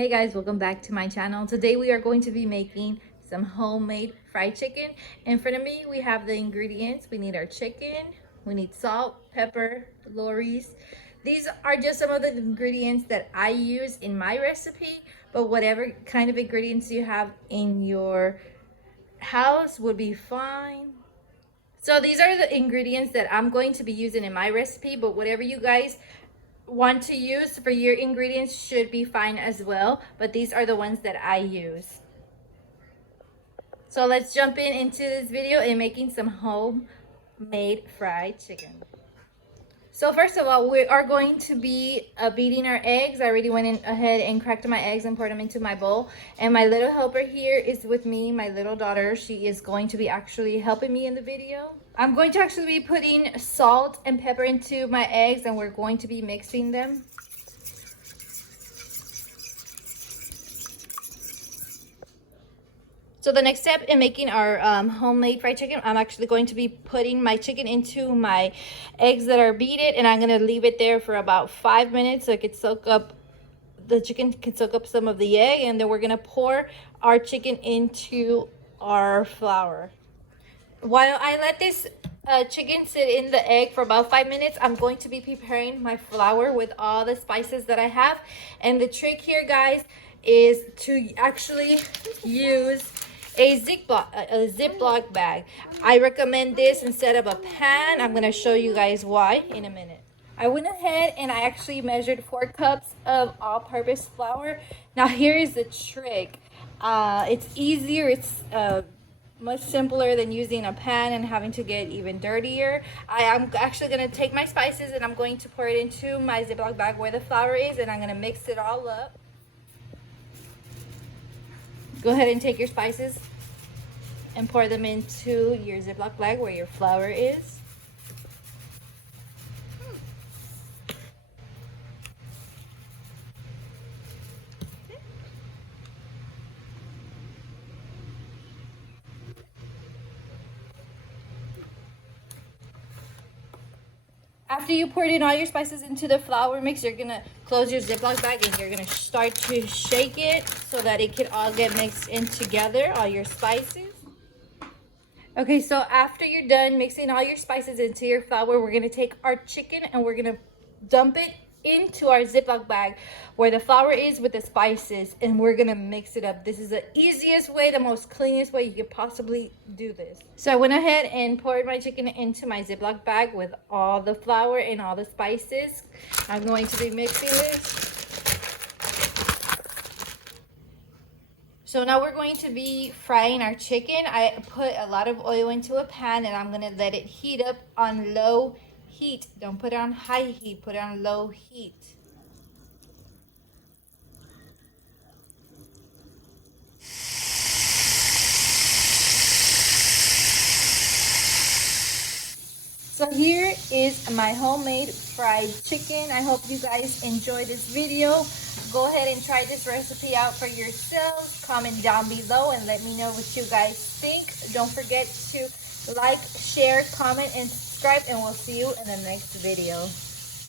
Hey guys, welcome back to my channel. Today we are going to be making some homemade fried chicken. In front of me we have the ingredients. We need our chicken, we need salt, pepper, lorries. These are just some of the ingredients that I use in my recipe, but whatever kind of ingredients you have in your house would be fine. So these are the ingredients that I'm going to be using in my recipe, but whatever you guys want to use for your ingredients should be fine as well, but these are the ones that I use. So let's jump into this video and making some homemade fried chicken. So first of all, we are going to be beating our eggs. I already went in ahead and cracked my eggs and poured them into my bowl. And my little helper here is with me, my little daughter. She is going to be actually helping me in the video. I'm going to actually be putting salt and pepper into my eggs, and we're going to be mixing them. So the next step in making our homemade fried chicken, I'm actually going to be putting my chicken into my eggs that are beaten, and I'm going to leave it there for about 5 minutes so it can soak up, the chicken can soak up some of the egg, and then we're going to pour our chicken into our flour. While I let this chicken sit in the egg for about 5 minutes, I'm going to be preparing my flour with all the spices that I have. And the trick here, guys, is to actually use a Ziploc bag. I recommend this instead of a pan. I'm going to show you guys why in a minute. I went ahead and I actually measured 4 cups of all-purpose flour. Now here is the trick. It's easier. It's much simpler than using a pan and having to get even dirtier. I'm actually going to take my spices and I'm going to pour it into my Ziploc bag where the flour is, and I'm going to mix it all up. Go ahead and take your spices and pour them into your Ziploc bag where your flour is. After you poured in all your spices into the flour mix, you're gonna close your Ziploc bag and you're gonna start to shake it so that it can all get mixed in together, all your spices. Okay, so after you're done mixing all your spices into your flour, we're gonna take our chicken and we're gonna dump it into our Ziploc bag where the flour is with the spices, and we're gonna mix it up. This is the easiest way, the most cleanest way you could possibly do this. So I went ahead and poured my chicken into my Ziploc bag with all the flour and all the spices. I'm going to be mixing this. So now we're going to be frying our chicken. I put a lot of oil into a pan and I'm gonna let it heat up on low heat. Don't put it on high heat, put it on low heat. So here is my homemade fried chicken. I hope you guys enjoyed this video. Go ahead and try this recipe out for yourselves. Comment down below and let me know what you guys think. Don't forget to like, share, comment, and subscribe, and we'll see you in the next video.